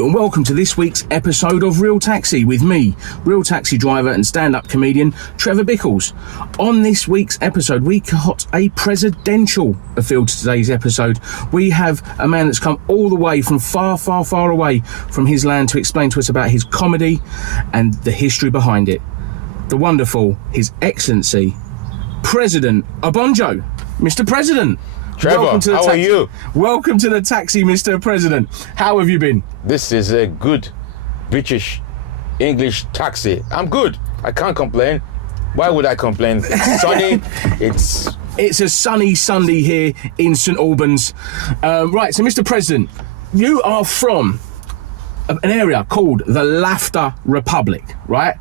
Hello and welcome to this week's episode of Real Taxi with me, real taxi driver and stand-up comedian Trevor Bickles. On this week's episode, we got a presidential feel to today's episode. We have a man that's come all the way from far, far, far away from his land to explain to us about his comedy and the history behind it. The wonderful, His Excellency, President Obonjo. Mr. President. Trevor, how are you? Welcome to the taxi, Mr. President. How have you been? This is a good British English taxi. I'm good. I can't complain. Why would I complain? It's sunny. It's a sunny Sunday here in St Albans. Right, so Mr. President, you are from an area called the Laughter Republic, right?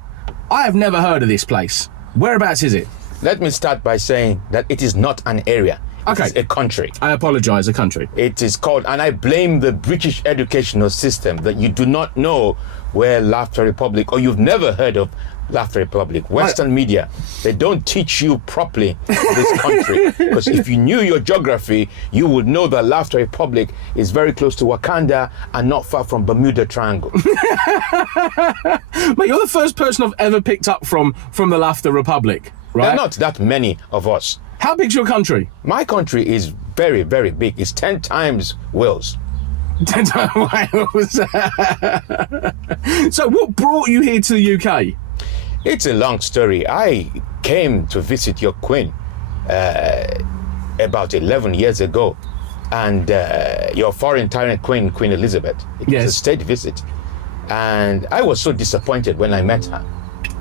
I have never heard of this place. Whereabouts is it? Let me start by saying that it is not an area. Okay. It's a country. I apologise, a country. It is called, and I blame the British educational system that you do not know where Laughter Republic, or you've never heard of Laughter Republic. Western media, they don't teach you properly this country. Because if you knew your geography, you would know that Laughter Republic is very close to Wakanda and not far from Bermuda Triangle. Mate, you're the first person I've ever picked up from the Laughter Republic, right? There are not that many of us. How big's your country? My country is very, very big. It's 10 times Wales. 10 times Wales. So what brought you here to the UK? It's a long story. I came to visit your queen about 11 years ago. And your foreign tyrant queen, Queen Elizabeth. It was a state visit. And I was so disappointed when I met her.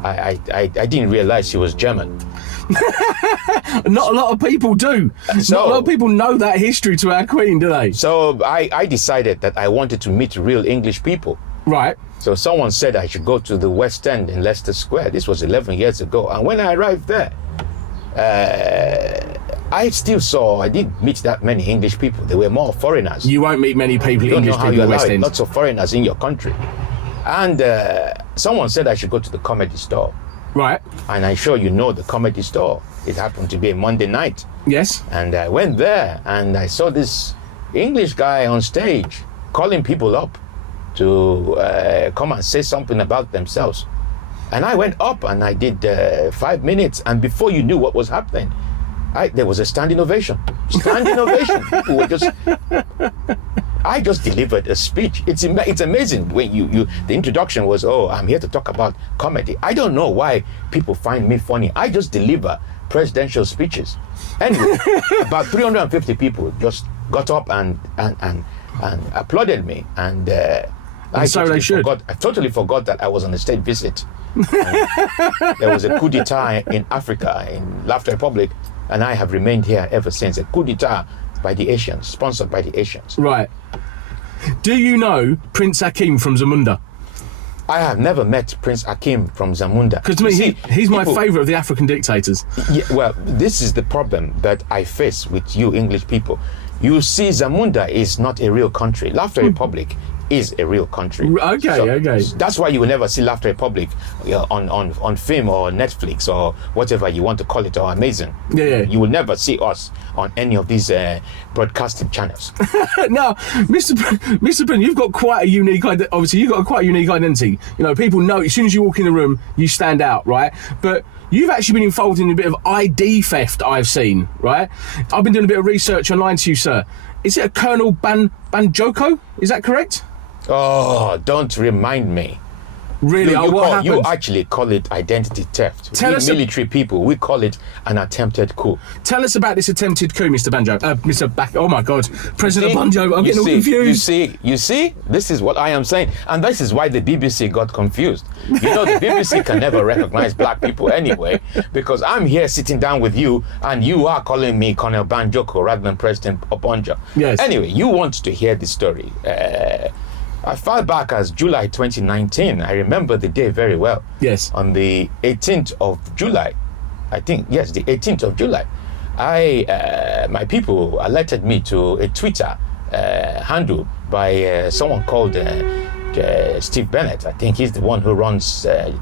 I didn't realize she was German. Not a lot of people do. Not a lot of people know that history to our queen, do they? So I decided that I wanted to meet real English people. Right. So someone said I should go to the West End in Leicester Square. This was 11 years ago. And when I arrived there, I didn't meet that many English people. There were more foreigners. You won't meet many people, English people in the West End. Lots of foreigners in your country. And someone said I should go to the Comedy Store. Right. And I'm sure you know the Comedy Store. It happened to be a Monday night. Yes. And I went there and I saw this English guy on stage calling people up to come and say something about themselves. And I went up and I did 5 minutes, and before you knew what was happening, there was a standing ovation. Standing ovation. People were just... I just delivered a speech. It's amazing when the introduction was, I'm here to talk about comedy. I don't know why people find me funny. I just deliver presidential speeches. Anyway, about 350 people just got up and applauded me. And I totally forgot that I was on a state visit. There was a coup d'etat in Africa, in Laughter Republic, and I have remained here ever since. A coup d'etat by the Asians, sponsored by the Asians. Right. Do you know Prince Hakeem from Zamunda? I have never met Prince Hakeem from Zamunda. Because to me, he's my favourite of the African dictators. Yeah, well, this is the problem that I face with you English people. You see, Zamunda is not a real country. Laughter Republic is a real country. Okay. That's why you will never see Laughter Republic on film or Netflix or whatever you want to call it, or Amazon. Yeah. You will never see us on any of these broadcasting channels. Now, Mr. President, you've got quite a unique identity. Obviously, you've got quite a unique identity. You know, people know as soon as you walk in the room, you stand out, right? But you've actually been involved in a bit of ID theft, I've seen, right? I've been doing a bit of research online to you, sir. Is it a Colonel Banjoko? Is that correct? Oh, don't remind me. Really? You actually call it identity theft. Military people, we call it an attempted coup. Tell us about this attempted coup, Mr. Banjo. Oh my God, President Obonjo. I'm getting all confused. You see, this is what I am saying, and this is why the BBC got confused. You know, the BBC can never recognize black people anyway, because I'm here sitting down with you, and you are calling me Colonel Banjoko rather than President Obonjo. Yes. Anyway, you want to hear the story. As far back as July 2019, I remember the day very well. Yes. On the 18th of July, I think, yes, the 18th of July, my people alerted me to a Twitter handle by someone called Steve Bennett. I think he's the one who runs a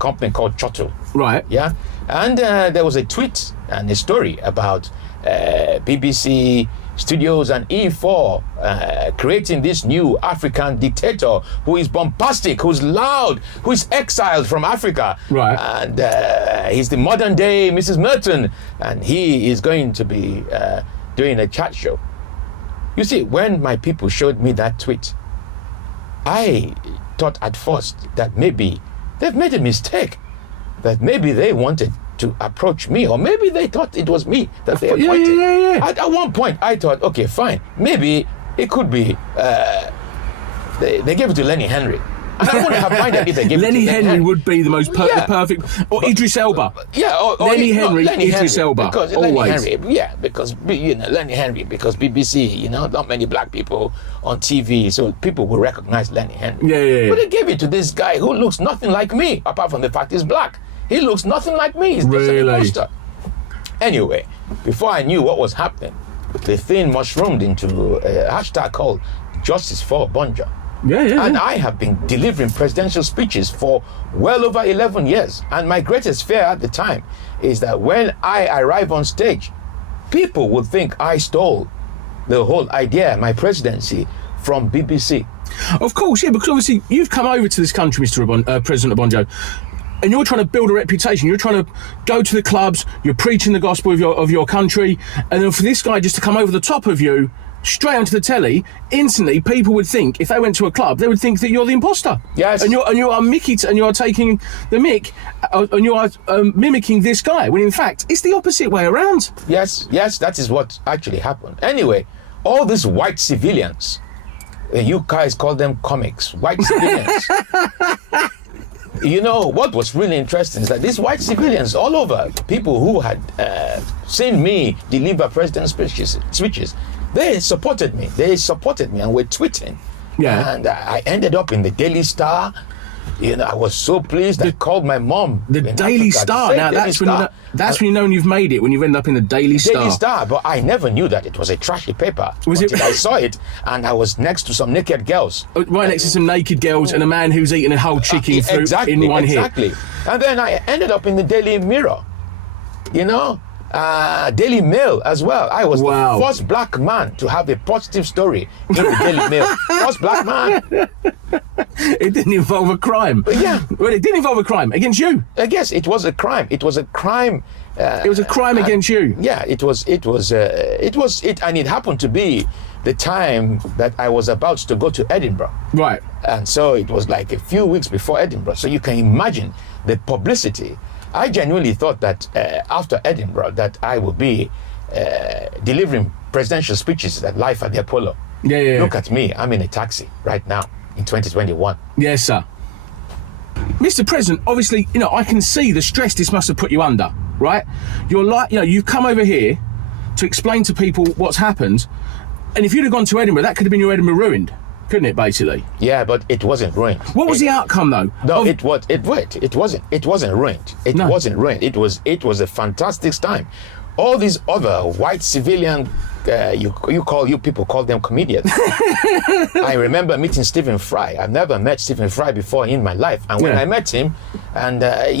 company called Chotto. Right. Yeah. And there was a tweet and a story about BBC Studios and E4, creating this new African dictator who is bombastic, who's loud, who is exiled from Africa. Right. And he's the modern day Mrs. Merton, and he is going to be doing a chat show. You see, when my people showed me that tweet, I thought at first that maybe they've made a mistake, that maybe they wanted to approach me, or maybe they thought it was me that they appointed. Yeah. At one point, I thought, okay, fine, maybe it could be they gave it to Lenny Henry. And I wouldn't have minded if they gave Lenny it to Henry would be the most Yeah. perfect, or Idris Elba. Yeah, or Lenny Henry, Idris Elba, because always. Lenny Henry, yeah, because Lenny Henry, because BBC, not many black people on TV, so people will recognize Lenny Henry. Yeah. But they gave it to this guy who looks nothing like me, apart from the fact he's black. He looks nothing like me. He's just an imposter. Anyway, before I knew what was happening, the thing mushroomed into a hashtag called Justice for Obonjo. Yeah. And I have been delivering presidential speeches for well over 11 years. And my greatest fear at the time is that when I arrive on stage, people would think I stole the whole idea, my presidency, from BBC. Of course, yeah, because obviously you've come over to this country, President Obonjo, and you're trying to build a reputation. You're trying to go to the clubs. You're preaching the gospel of your country, and then for this guy just to come over the top of you, straight onto the telly, instantly people would think, if they went to a club, they would think that you're the imposter. Yes. And you are Mickey, and you are taking the mick, and you are mimicking this guy, when in fact it's the opposite way around. Yes, that is what actually happened. Anyway, all these white civilians, you guys call them comics, white civilians. What was really interesting is that these white civilians all over, people who had seen me deliver president's speeches, they supported me and were tweeting. Yeah. And I ended up in the Daily Star. I was so pleased. I called my mom. The Daily Star. Now that's when you know you've made it, when you've ended up in the Daily Star. Daily Star, but I never knew that it was a trashy paper. Until I saw it, and I was next to some naked girls. Right next to some naked girls and a man who's eating a whole chicken in one hit. Exactly. And then I ended up in the Daily Mirror. Daily Mail as well. I was the first black man to have a positive story in the Daily Mail. First black man. It didn't involve a crime. Yeah. Well, it did involve a crime against you. I guess it was a crime. It was a crime. It was a crime against you. Yeah, it was, and it happened to be the time that I was about to go to Edinburgh. Right. And so it was like a few weeks before Edinburgh. So you can imagine the publicity. I genuinely thought that after Edinburgh that I would be delivering presidential speeches at Life at the Apollo. Yeah. Look at me. I'm in a taxi right now in 2021. Yes, sir. Mr. President, obviously, I can see the stress this must have put you under, right? You're like, you've come over here to explain to people what's happened, and if you'd have gone to Edinburgh, that could have been your Edinburgh ruined, couldn't it, basically? Yeah, but it wasn't ruined. What was the outcome, though? No, it wasn't ruined. It wasn't ruined. It was a fantastic time. All these other white civilian, you people call them comedians. I remember meeting Stephen Fry. I've never met Stephen Fry before in my life. And when I met him, and I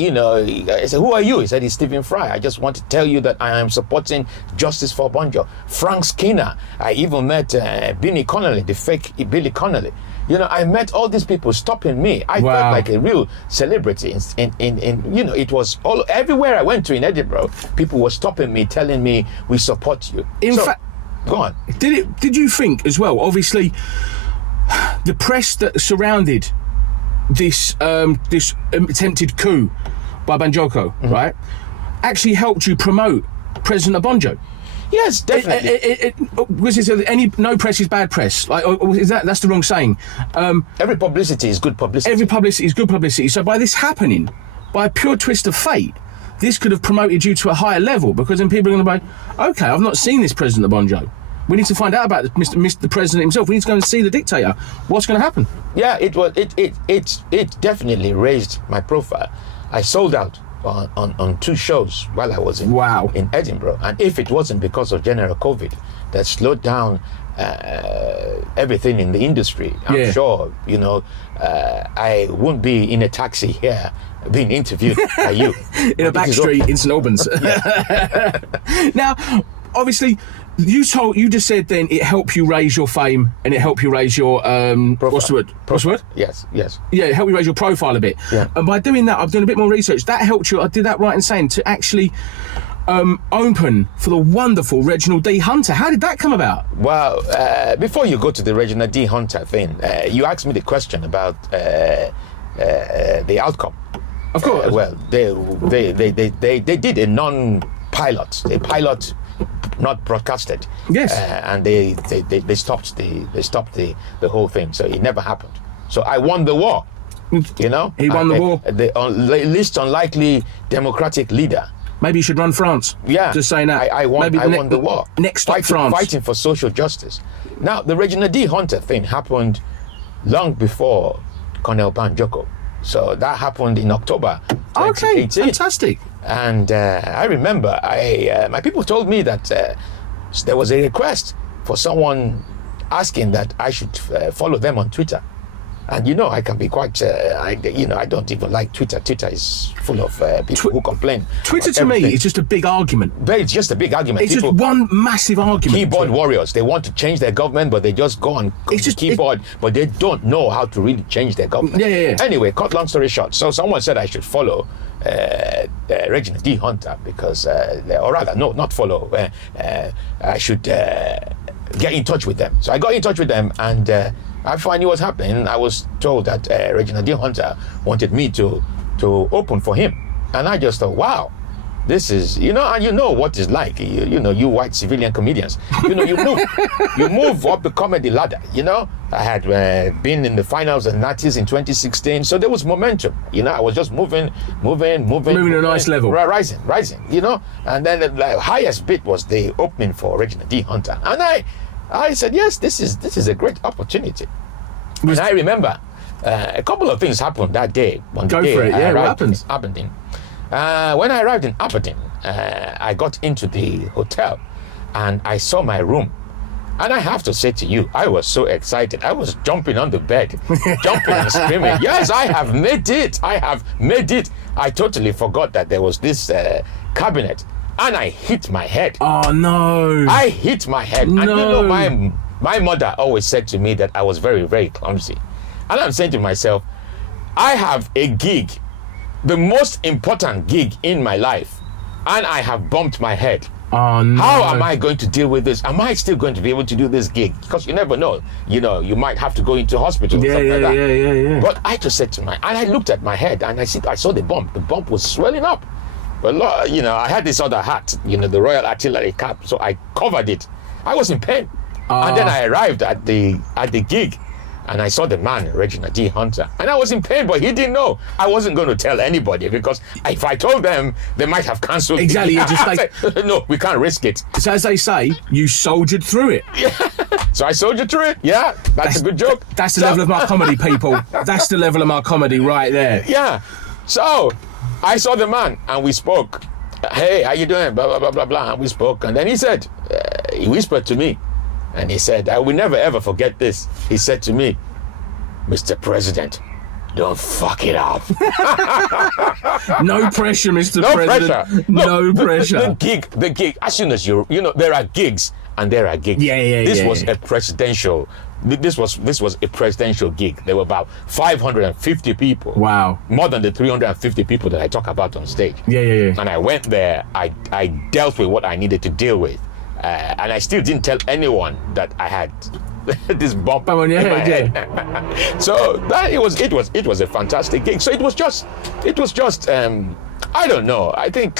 said, "Who are you?" He said, "He's Stephen Fry. I just want to tell you that I am supporting Justice for Obonjo." Frank Skinner. I even met Billy Connolly, the fake Billy Connolly. I met all these people stopping me. I felt like a real celebrity. It was everywhere I went to in Edinburgh, people were stopping me, telling me, "We support you." In fact, go on. Did you think as well? Obviously, the press that surrounded this attempted coup by Banjoko, right, actually helped you promote President Obonjo. Yes, definitely. No press is bad press. Like, or is that's the wrong saying? Every publicity is good publicity. Every publicity is good publicity. So by this happening, by a pure twist of fate, this could have promoted you to a higher level, because then people are going to be, okay, I've not seen this President Obonjo. We need to find out about Mr. President himself. We need to go and see the dictator. What's going to happen? Yeah, it definitely raised my profile. I sold out on 2 shows while I was in Edinburgh, and if it wasn't because of general COVID that slowed down everything in the industry, I'm sure I wouldn't be in a taxi here being interviewed by you in a back street in St Albans. Now, obviously, You just said then it helped you raise your fame and it helped you raise your what's the word? What's the word? Yes. Yeah, it helped you raise your profile a bit. Yeah. And by doing that, I've done a bit more research. That helped you. I did that right in saying to actually open for the wonderful Reginald D. Hunter. How did that come about? Well, before you go to the Reginald D. Hunter thing, you asked me the question about the outcome. Of course. Well, they did a non-pilot, a pilot not broadcasted. Yes. And they stopped the whole thing, so it never happened. So I won the war. You know, he won the war. The least unlikely democratic leader. Maybe you should run France. Yeah, just saying that. I won the war. Next stop, France. Fighting for social justice. Now, the Reginald D. Hunter thing happened long before Colonel Obonjo. So that happened in October 2018. Okay, fantastic. And I remember, my people told me that there was a request for someone asking that I should follow them on Twitter. And I can be quite, I don't even like Twitter. Twitter is full of people who complain. Twitter to me is just a big argument. But it's just a big argument. It's just one massive argument. Keyboard warriors. They want to change their government, but they just go on keyboard, but they don't know how to really change their government. Yeah. Anyway, cut long story short. So someone said I should follow Reginald D. Hunter because, or rather, no, not follow. I should get in touch with them. So I got in touch with them, and after I knew what's happening, I was told that Reginald D. Hunter wanted me to open for him. And I just thought, wow, this is, and you know what it's like, you white civilian comedians. You move up the comedy ladder, I had been in the finals and Natties in 2016, so there was momentum. I was just moving to a nice level. Rising, and then the highest bit was the opening for Reginald D. Hunter. And I said, yes, this is a great opportunity. And I remember a couple of things happened that day. Go for it, yeah, what happened? Aberdeen. When I arrived in Aberdeen, I got into the hotel and I saw my room. And I have to say to you, I was so excited. I was jumping on the bed, jumping and screaming. Yes, I have made it. I totally forgot that there was this cabinet. And I hit my head. Oh, no. I hit my head. No. And my mother always said to me that I was very, very clumsy. And I'm saying to myself, I have a gig, the most important gig in my life, and I have bumped my head. Oh, no. How am I going to deal with this? Am I still going to be able to do this gig? Because you never know. You might have to go into hospital or something like that. Yeah. But I just said to and I looked at my head and I saw the bump. The bump was swelling up. But I had this other hat, the Royal Artillery cap, so I covered it. I was in pain. And then I arrived at the gig and I saw the man, Reginald D. Hunter. And I was in pain, but he didn't know. I wasn't going to tell anybody because if I told them, they might have cancelled. Exactly. No, we can't risk it. So as they say, you soldiered through it. Yeah. So I soldiered through it. Yeah, that's a good joke. That's the level of my comedy, people. That's the level of my comedy right there. Yeah. So I saw the man and we spoke. Hey, how you doing? Blah, blah, blah, blah, blah. And we spoke. And then he said, he whispered to me. And he said, I will never ever forget this. He said to me, Mr. President, don't fuck it up. No pressure, Mr. No President. pressure. No pressure. The gig, as soon as there are gigs and there are gigs. This was a presidential. This was a presidential gig. There were about 550 people. Wow. More than the 350 people that I talk about on stage. Yeah. And I went there. I dealt with what I needed to deal with, and I still didn't tell anyone that I had this bump in my head. So that it was a fantastic gig. So it was just I don't know. I think.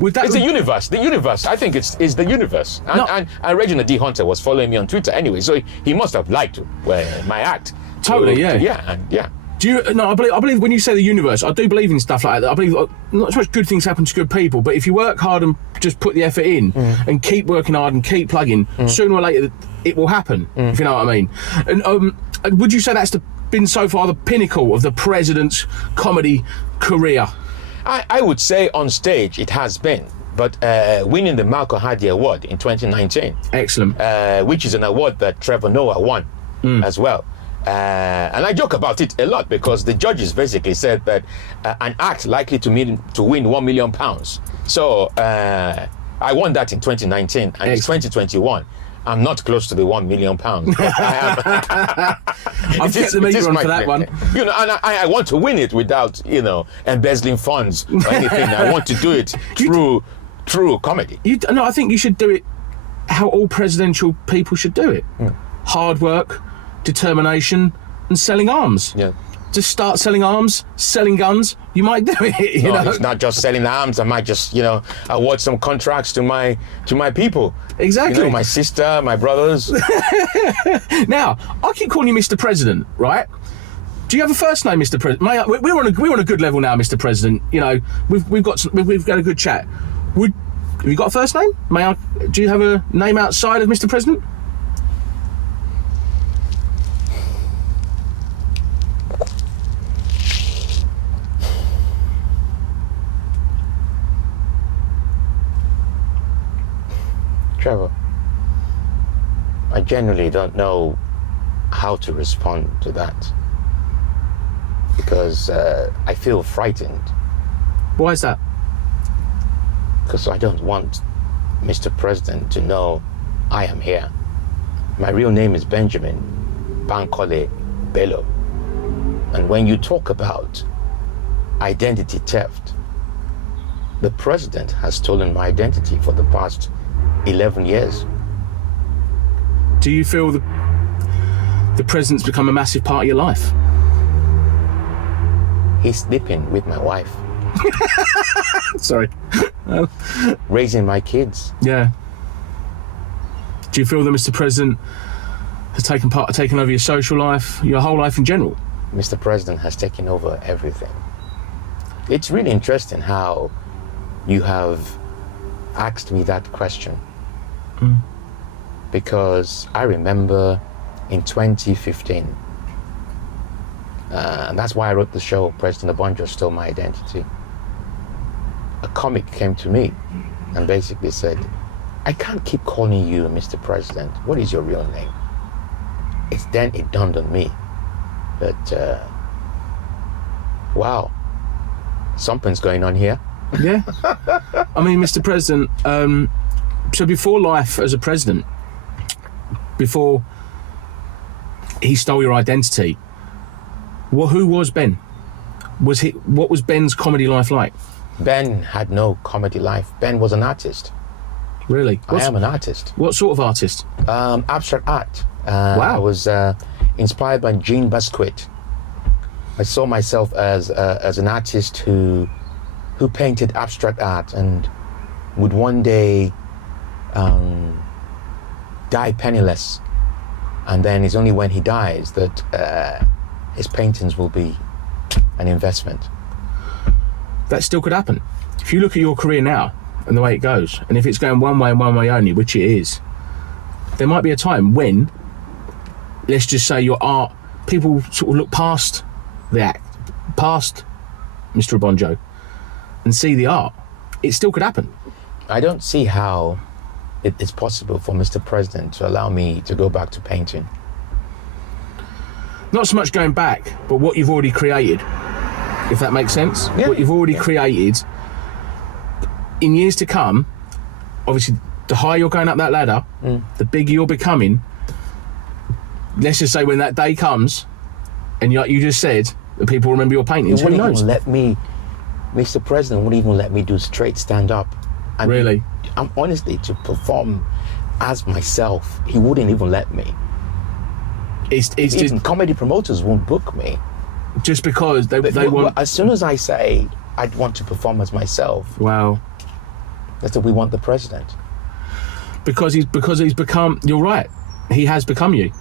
It's the universe. The universe. I think it's the universe. And Reginald D. Hunter was following me on Twitter anyway, so he must have liked my act. Totally, yeah. Yeah. Do you? No, I believe when you say the universe, I do believe in stuff like that. I believe not so much good things happen to good people, but if you work hard and just put the effort in and keep working hard and keep plugging, sooner or later it will happen. If you know what I mean. And would you say that's been so far the pinnacle of the president's comedy career? I would say on stage it has been, but winning the Malcolm Hardy Award in 2019. Excellent. Which is an award that Trevor Noah won as well. And I joke about it a lot because the judges basically said that an act likely to win £1 million. So I won that in 2019, and it's 2021. I'm not close to the £1 million. But I am. I've kept the meter on for that one. You know, and I want to win it without, you know, embezzling funds or anything. I want to do it through comedy. No, I think you should do it how all presidential people should do it. Hard work, determination, and selling arms. Yeah. Just start selling arms, selling guns. You might do it. You know, it's not just selling arms. I might just, you know, award some contracts to my people. Exactly. You know, my sister, my brothers. Now, I keep calling you Mr. President, right? Do you have a first name, Mr. President? We're on a good level now, Mr. President. You know, we've got a good chat. Have you got a first name? Do you have a name outside of Mr. President? Trevor, I genuinely don't know how to respond to that because I feel frightened. Why is that? Because I don't want Mr. President to know I am here. My real name is Benjamin Bankole Bello. And when you talk about identity theft, the president has stolen my identity for the past 11 years. Do you feel the president's become a massive part of your life? He's sleeping with my wife. Sorry. Raising my kids. Yeah. Do you feel that Mr. President has taken over your social life, your whole life in general? Mr. President has taken over everything. It's really interesting how you have asked me that question. Because I remember in 2015, and that's why I wrote the show, President Obonjo Stole My Identity. A comic came to me and basically said, I can't keep calling you Mr. President. What is your real name? Then it dawned on me that, wow, something's going on here. Yeah. I mean, Mr. President, so before life as a president, before he stole your identity, who was Ben? What was Ben's comedy life like? Ben had no comedy life. Ben was an artist. Really? I am an artist. What sort of artist? Abstract art. Wow. I was inspired by Jean Basquiat. I saw myself as an artist who painted abstract art and would one day die penniless, and then it's only when he dies that his paintings will be an investment. That still could happen. If you look at your career now and the way it goes, and if it's going one way and one way only, which it is, there might be a time when, let's just say, your art, people sort of look past the act, past Mr. Obonjo, and see the art. It still could happen. I don't see how it is possible for Mr. President to allow me to go back to painting. Not so much going back, but what you've already created, if that makes sense. Yeah. What you've already created, in years to come, obviously, the higher you're going up that ladder, the bigger you're becoming. Let's just say when that day comes, and like you just said, the people remember your paintings. Who knows? Mr. President wouldn't even let me do straight stand-up. Really? I'm honestly, to perform as myself, he wouldn't even let me. It's Even just comedy promoters won't book me. just because they want. As soon as I say I'd want to perform as myself, Wow. they said, we want the president. Because he's become. You're right. He has become you,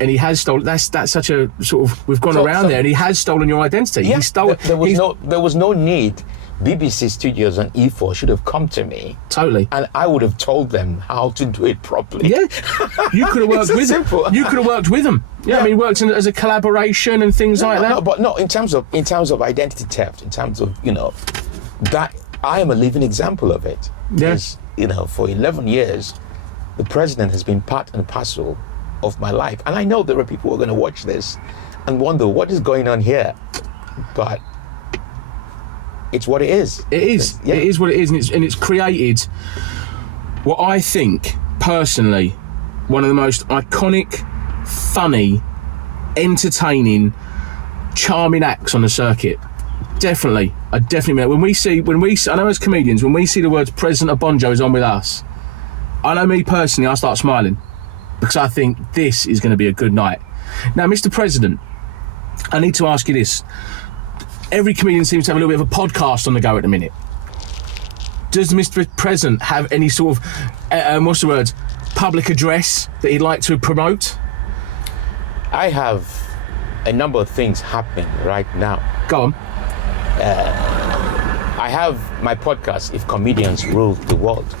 and he has stolen. That's such a sort of. We've gone around there, and he has stolen your identity. Yeah, He stole. there was no need. BBC Studios and E4 should have come to me. Totally. And I would have told them how to do it properly. Yeah, you could have worked with simple. them. You could have worked with them. Yeah, I mean, worked as a collaboration and things like that. No, but no, in terms of identity theft, in terms of that I am a living example of it. Yes. Because, for 11 years, the president has been part and parcel of my life, and I know there are people who are going to watch this and wonder what is going on here, but it's what it is. It is. Yeah. It is what it is, and it's created what I think, personally, one of the most iconic, funny, entertaining, charming acts on the circuit. Definitely. I definitely mean it. I know as comedians, when we see the words President Obonjo is on with us, I know me personally, I start smiling because I think this is going to be a good night. Now, Mr. President, I need to ask you this. Every comedian seems to have a little bit of a podcast on the go at the minute. Does Mr. President have any sort of, public address that he'd like to promote? I have a number of things happening right now. Go on. I have my podcast, If Comedians Ruled the World.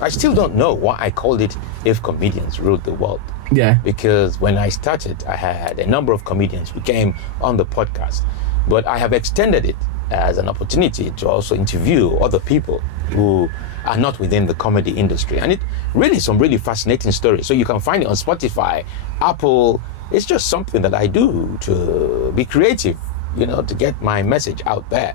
I still don't know why I called it If Comedians Ruled the World. Yeah. Because when I started, I had a number of comedians who came on the podcast. But I have extended it as an opportunity to also interview other people who are not within the comedy industry. And it really some really fascinating stories. So you can find it on Spotify, Apple. It's just something that I do to be creative, to get my message out there.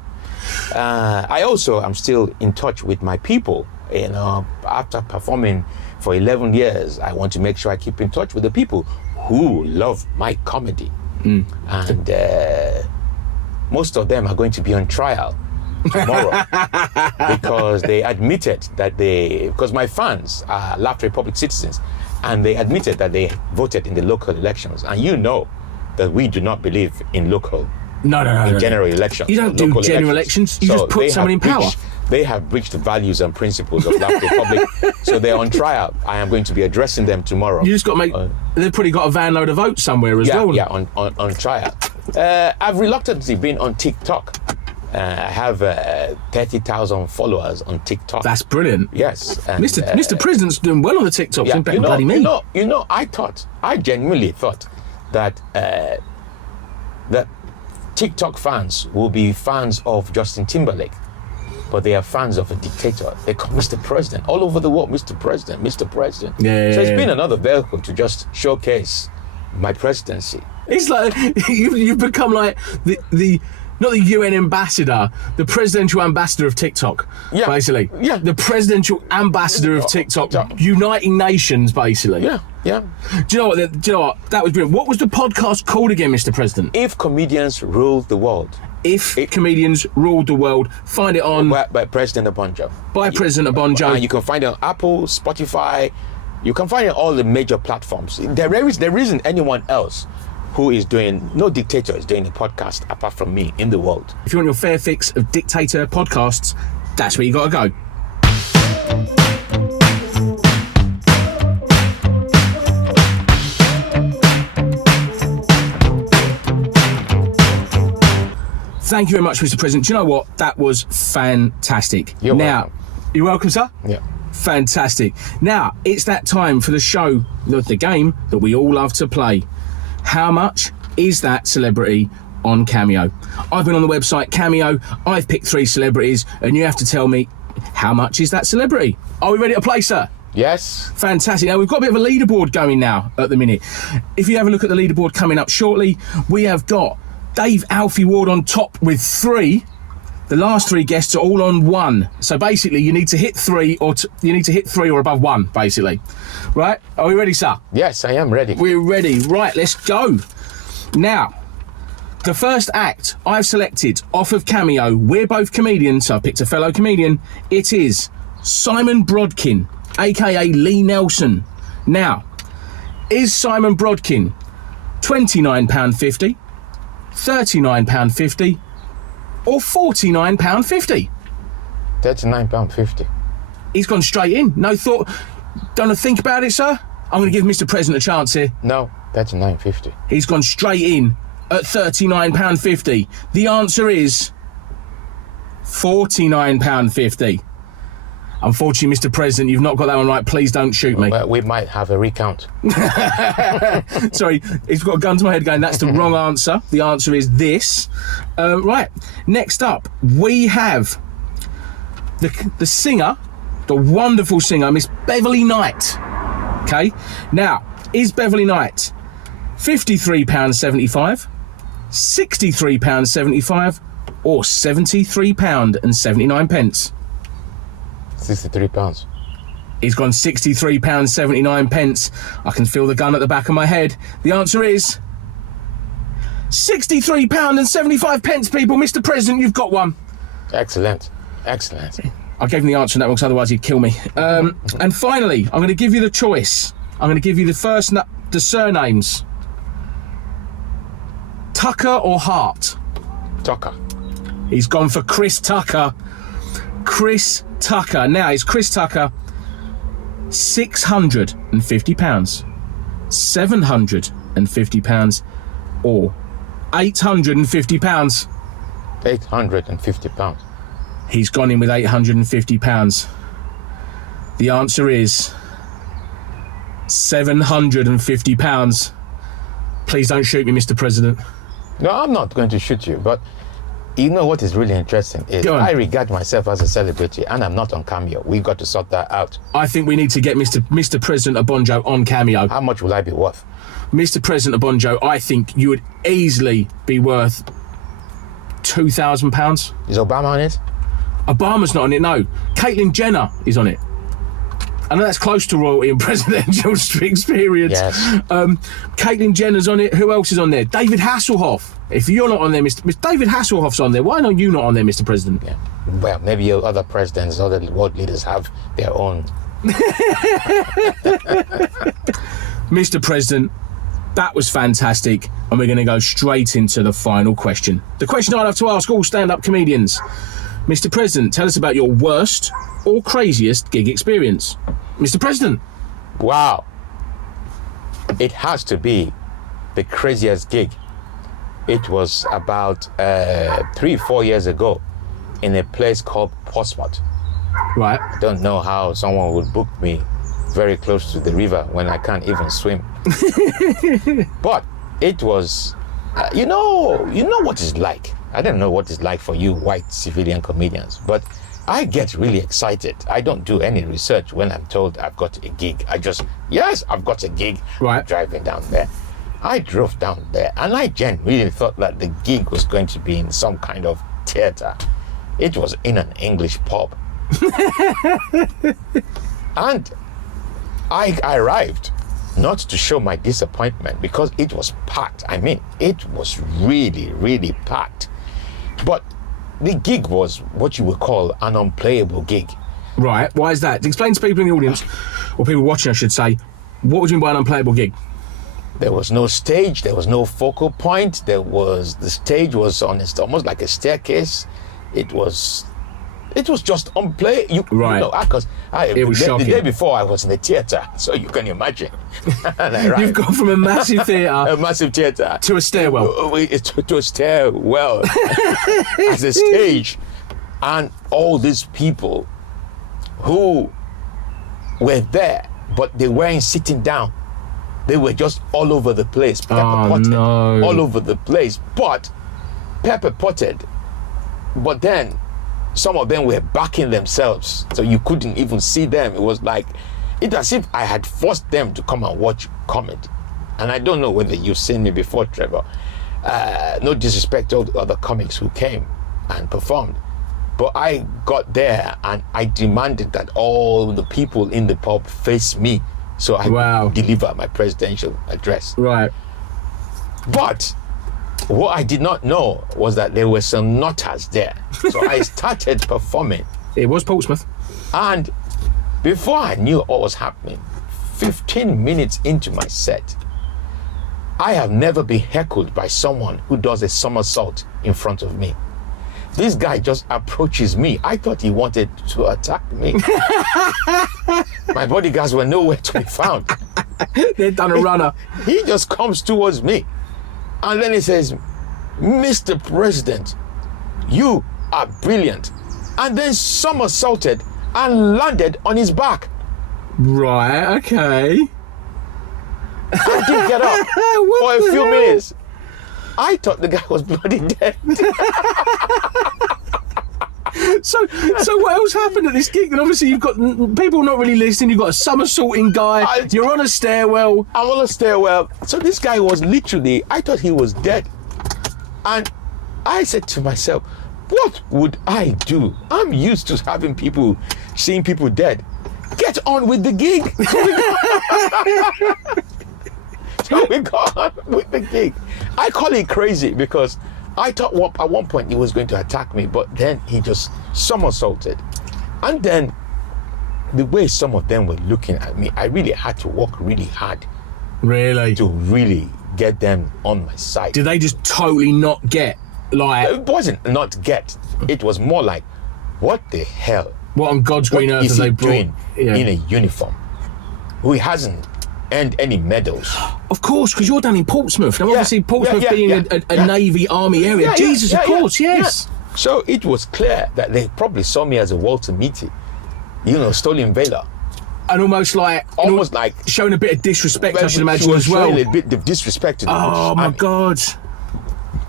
I also am still in touch with my people. After performing for 11 years, I want to make sure I keep in touch with the people who love my comedy. And most of them are going to be on trial tomorrow because they admitted that because my fans are Laughter Republic citizens, and they admitted that they voted in the local elections. And you know that we do not believe in local. No. General elections. You don't do general elections. You just put someone in power. They have breached the values and principles of Laughter Republic, so they're on trial. I am going to be addressing them tomorrow. You just got to make. They've probably got a van load of votes somewhere as well. Yeah, on trial. I've reluctantly been on TikTok. I have 30,000 followers on TikTok. That's brilliant. Yes, and, Mr. President's doing well on the TikTok. Yeah, Better bloody me. I genuinely thought that that TikTok fans will be fans of Justin Timberlake, but they are fans of a dictator. They call Mr. President all over the world, Mr. President, Mr. President. Yeah. So it's been another vehicle to just showcase my presidency. It's like you've become like the not the UN ambassador, the presidential ambassador of TikTok, basically. Yeah. The presidential ambassador of TikTok, uniting nations, basically. Yeah. Do you know what? That was brilliant. What was the podcast called again, Mr. President? If Comedians Ruled the World. If Comedians Ruled the World. Find it on... By President Obonjo. By President Obonjo. And you can find it on Apple, Spotify. You can find it on all the major platforms. There isn't anyone else who is doing... No dictator is doing a podcast apart from me in the world. If you want your fair fix of dictator podcasts, that's where you got to go. Thank you very much, Mr. President. Do you know what? That was fantastic. You're welcome. You're welcome, sir? Yeah. Fantastic. Now, it's that time for the show, the game that we all love to play. How much is that celebrity on Cameo? I've been on the website Cameo. I've picked 3 celebrities, and you have to tell me how much is that celebrity. Are we ready to play, sir? Yes. Fantastic. Now, we've got a bit of a leaderboard going now at the minute. If you have a look at the leaderboard coming up shortly, we have got Dave Alfie Ward on top with 3. The last 3 guests are all on 1. So basically, you need to hit 3 or above 1, basically. Right? Are we ready, sir? Yes, I am ready. We're ready. Right, let's go. Now, the first act I've selected off of Cameo, we're both comedians, so I've picked a fellow comedian. It is Simon Brodkin, aka Lee Nelson. Now, is Simon Brodkin £29.50, £39.50, or £49.50? £39.50. He's gone straight in. No thought. Don't think about it, sir. I'm going to give Mr. President a chance here. No, £39.50. He's gone straight in at £39.50. The answer is £49.50. Unfortunately, Mr. President, you've not got that one right. Please don't shoot me. Well, we might have a recount. Sorry, he's got a gun to my head going, that's the wrong answer. The answer is this. Right, next up, we have the singer, the wonderful singer, Miss Beverly Knight. Okay, now, is Beverly Knight £53.75, £63.75, or £73.79? £63. He's gone £63.79. I can feel the gun at the back of my head. The answer is £63.75, people. Mr. President, you've got one. Excellent. Excellent. I gave him the answer on that one because otherwise he'd kill me. And finally, I'm going to give you the choice. I'm going to give you the surnames. Tucker or Hart? Tucker. He's gone for Chris Tucker. Chris Tucker. Now, is Chris Tucker £650, £750, or £850? £850. He's gone in with £850. The answer is £750. Please don't shoot me, Mr. President. No, I'm not going to shoot you, but you know what is really interesting is I regard myself as a celebrity and I'm not on Cameo. We've got to sort that out. I think we need to get Mr. President Obonjo on Cameo. How much will I be worth? Mr. President Obonjo, I think you would easily be worth £2,000. Is Obama on it? Obama's not on it, no. Caitlyn Jenner is on it. I know that's close to royalty and presidential experience. Yes. Caitlyn Jenner's on it. Who else is on there? David Hasselhoff. If you're not on there, Mr. David Hasselhoff's on there. Why are you not on there, Mr. President? Yeah. Well, maybe other presidents, other world leaders have their own. Mr. President, that was fantastic. And we're going to go straight into the final question. The question I'd have to ask all stand-up comedians. Mr. President, tell us about your worst or craziest gig experience. Mr. President. Wow. It has to be the craziest gig. It was about 3-4 years ago in a place called Portsmouth. Right. I don't know how someone would book me very close to the river when I can't even swim. But it was, you know what it's like. I don't know what it's like for you white civilian comedians, but I get really excited. I don't do any research when I'm told I've got a gig. Yes, I've got a gig. Right. I'm driving down there. I drove down there and I genuinely thought that the gig was going to be in some kind of theater. It was in an English pub. And I arrived not to show my disappointment because it was packed. I mean, it was really, really packed. But the gig was what you would call an unplayable gig. Right. Why is that? Explain to people in the audience, or people watching, I should say, what would you mean by an unplayable gig? There was no stage, there was no focal point. The stage was on almost like a staircase. It was just unplayable. Right. Because it was shocking. The day before I was in the theater, so you can imagine. You've gone from a massive theater, to a stairwell, to a stairwell as a stage, and all these people who were there, but they weren't sitting down. They were just all over the place, pepper potted, all over the place, but pepper potted. But then some of them were backing themselves, so you couldn't even see them. It was like, it's as if I had forced them to come and watch comedy. And I don't know whether you've seen me before, Trevor. No disrespect to all the other comics who came and performed. But I got there and I demanded that all the people in the pub face me so I could deliver my presidential address. Right. But what I did not know was that there were some nutters there. So I started performing. It was Portsmouth. And before I knew what was happening, 15 minutes into my set, I have never been heckled by someone who does a somersault in front of me. This guy just approaches me. I thought he wanted to attack me. My bodyguards were nowhere to be found. They'd done a runner. He just comes towards me. And then he says, Mr. President, you are brilliant. And then somersaulted and landed on his back. Right, okay. I didn't get up for a few minutes. I thought the guy was bloody dead. So what else happened at this gig? And obviously you've got people not really listening. You've got a somersaulting guy. You're on a stairwell. I'm on a stairwell. So this guy was literally, I thought he was dead. And I said to myself, what would I do? I'm used to seeing people dead. get on with the gig. So we got on with the gig. I call it crazy because I thought at one point he was going to attack me, but then he just somersaulted. And then the way some of them were looking at me, I really had to work really hard. Really? To really get them on my side. Did they just totally not get, like... It wasn't not get. It was more like, what the hell? What on God's green earth is are they he brought doing in a uniform? Who hasn't earned any medals? Of course, because you're down in Portsmouth. Now, obviously, Portsmouth being a Navy, Army area. Yeah, Jesus, yeah, of course, yeah, yes. yeah. So it was clear that they probably saw me as a Walter Mitty, stolen valor. And almost like showing a bit of disrespect, I should imagine, as well. Showing a bit of disrespect to the Oh my God!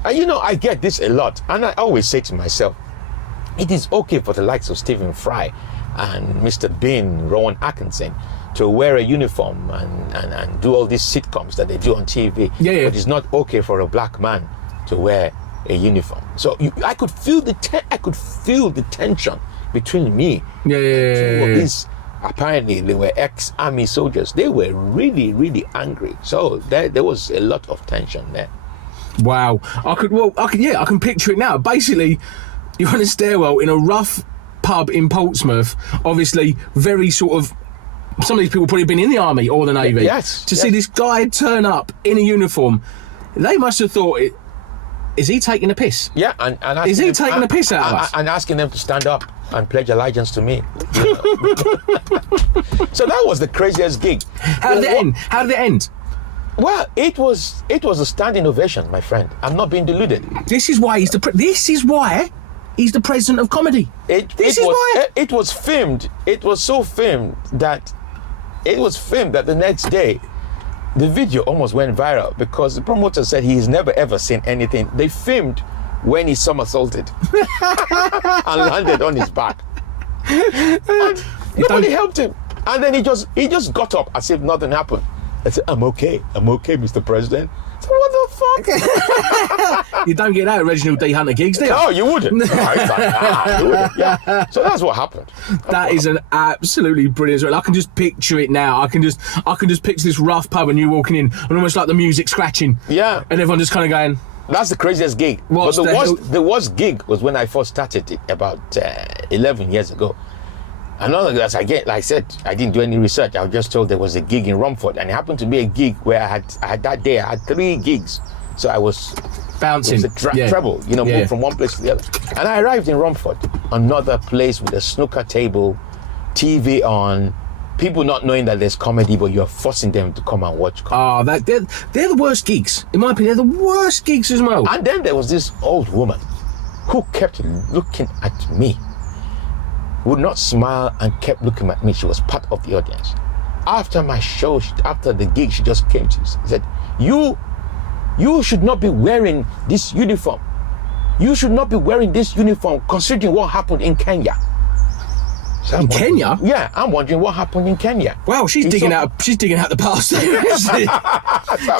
And I get this a lot, and I always say to myself, it is okay for the likes of Stephen Fry and Mr. Bean, Rowan Atkinson, to wear a uniform and do all these sitcoms that they do on TV. Yeah. But it's not okay for a black man to wear a uniform. So I could feel the tension between me. Yeah. Two of these. Apparently, they were ex-army soldiers. They were really, really angry. So there was a lot of tension there. Wow. I can picture it now. Basically, you're on a stairwell in a rough pub in Portsmouth. Obviously, very sort of... Some of these people probably been in the Army or the Navy. Yes. To see this guy turn up in a uniform, they must have thought, is he taking a piss? Yeah, and is he taking a piss out of us? And asking them to stand up and pledge allegiance to me. So that was the craziest gig. How did it end? Well, it was a standing ovation, my friend. I'm not being deluded. This is why he's the president of comedy. It was filmed. It was so filmed that the next day the video almost went viral because the promoter said he's never ever seen anything. They filmed when he somersaulted and landed on his back. And nobody helped him. And then he just got up as if nothing happened. I said, I'm okay, Mr. President. So what the fuck? You don't get that at Reginald D. Hunter gigs, do you? No, you wouldn't. You wouldn't. Yeah. So that's what happened. That is an absolutely brilliant story. I can just picture it now. I can just picture this rough pub and you walking in and almost like the music scratching. Yeah. And everyone just kind of going... That's the craziest gig. But the worst gig was when I first started it about 11 years ago. Another, as like I said, I didn't do any research. I was just told there was a gig in Romford, and it happened to be a gig where I had that day. I had 3 gigs, so I was bouncing. It was a treble, moved from one place to the other. And I arrived in Romford, another place with a snooker table, TV on, people not knowing that there's comedy, but you're forcing them to come and watch comedy. They're the worst gigs. In my opinion, they're the worst gigs as well. And then there was this old woman who kept looking at me, would not smile and kept looking at me. She was part of the audience. After my show, after the gig, she just came to me and said, you should not be wearing this uniform. You should not be wearing this uniform considering what happened in Kenya. So in Kenya? Yeah, I'm wondering what happened in Kenya. Wow, she's digging out the past there, isn't she?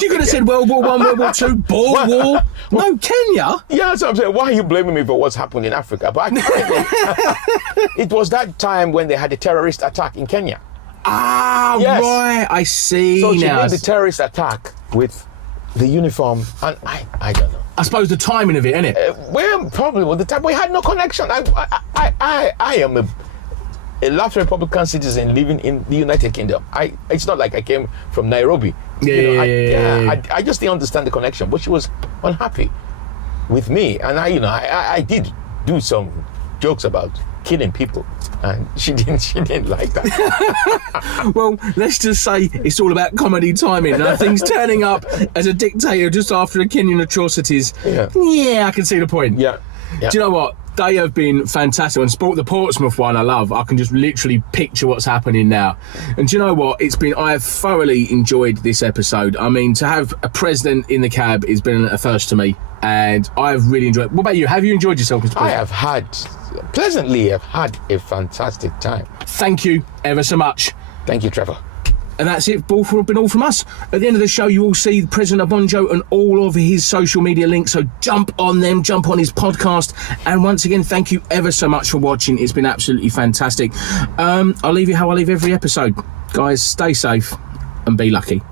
She could have said World War I, World War II, Boer War. No, Kenya? Yeah, so I'm saying, why are you blaming me for what's happened in Africa? But it was that time when they had a terrorist attack in Kenya. Ah, yes. Right, I see now. So she made the terrorist attack with the uniform, and I don't know. I suppose the timing of it, innit? Well, probably with the time. We had no connection. I am a Left Republican citizen living in the United Kingdom. It's not like I came from Nairobi. I just didn't understand the connection. But she was unhappy with me, and I did do some jokes about killing people, and she didn't like that. Well, let's just say it's all about comedy timing. And things turning up as a dictator just after the Kenyan atrocities. Yeah, I can see the point. Yeah. Do you know what? They have been fantastic. And the Portsmouth one I love. I can just literally picture what's happening now. And do you know what? I have thoroughly enjoyed this episode. I mean, to have a president in the cab has been a first to me. And I've really enjoyed it. What about you? Have you enjoyed yourself, Mr. President? I've had a fantastic time. Thank you ever so much. Thank you, Trevor. And that's it, been all from us. At the end of the show, you will see President Obonjo and all of his social media links, so jump on them, jump on his podcast. And once again, thank you ever so much for watching. It's been absolutely fantastic. I'll leave you how I leave every episode. Guys, stay safe and be lucky.